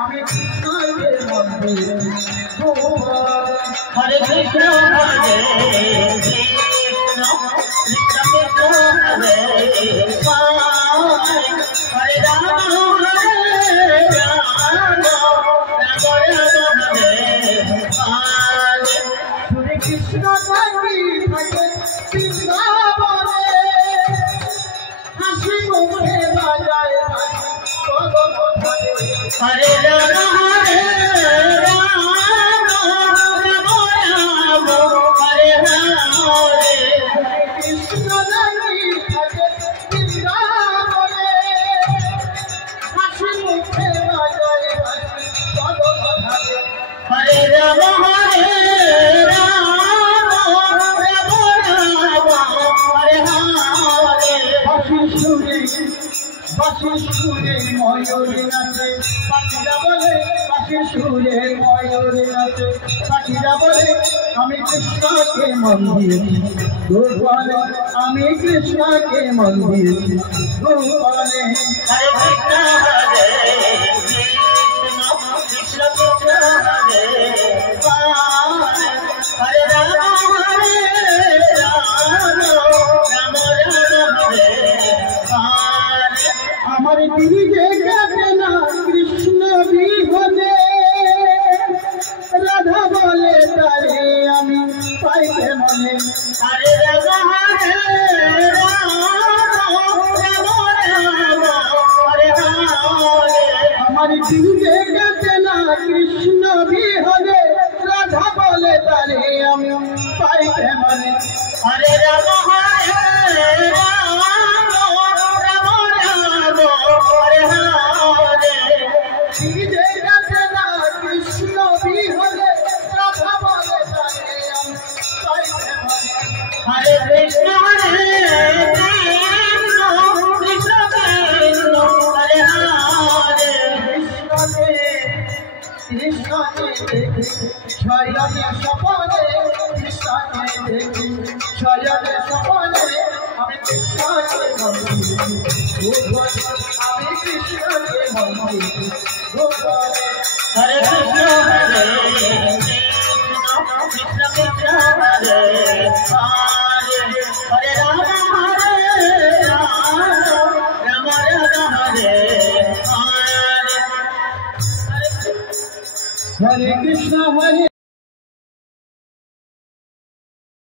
আমি কৃষ্ণকে মন্দির হরে কৃষ্ণ হরে কৃষ্ণ কৃষ্ণ কৃষ্ণ হরে হরে রাম হরে রাম রাম রাম হরে হরে কৃষ্ণ থাকি থাকে বৃন্দাবনে হাসি মুখে বাজায় হরে রাম হরে রাম রাম রাম হরে হরে কৃষ্ণ থাকি থাকে বৃন্দাবনে হাসি মুখে বাজায় হরে রাম হরে রাম রাম রাম হরে হরে বাঁশির সুরে ময়ূরী নাচে পাখিরা বলে বাঁশির সুরে ময়ূরী নাচে পাখিরা বলে আমি কৃষ্ণকে মন দিয়েছি গোপালে আমি কৃষ্ণকে মন দিয়েছি গোপালে হরে কৃষ্ণ হরে কৃষ্ণ কৃষ্ণ হরে হরে রাম হরে রাম রাম রাম হরে আমার গিরিজে কাটে না কৃষ্ণ বিহনে রাধা বলে তারে আমি পাইতে মনে হরে রাম হরে রাম রাম রাম হরে হরে আমার গিরিজে কাটে না কৃষ্ণ বিহনে রাধা বলে তারে আমি পাইতে মনে হরে রাম হরে রাম রাম রাম হরে হরে গিরিজে কাটে না কৃষ্ণ বিহনে রাধা বলে তারে আমি পাইতে মনে হরে কৃষ্ণ হরে কৃষ্ণ কৃষ্ণ কৃষ্ণ হরে হরে শয়নে সপনে কৃষ্ণকে দেখি শয়নে সপনে আমি কৃষ্ণকে আমি কৃষ্ণকে মন্দির হরে কৃষ্ণ হরে কৃষ্ণ কৃষ্ণ হরে হরে রাম হরে রাম রাম রাম হরে হরে কৃষ্ণ হরে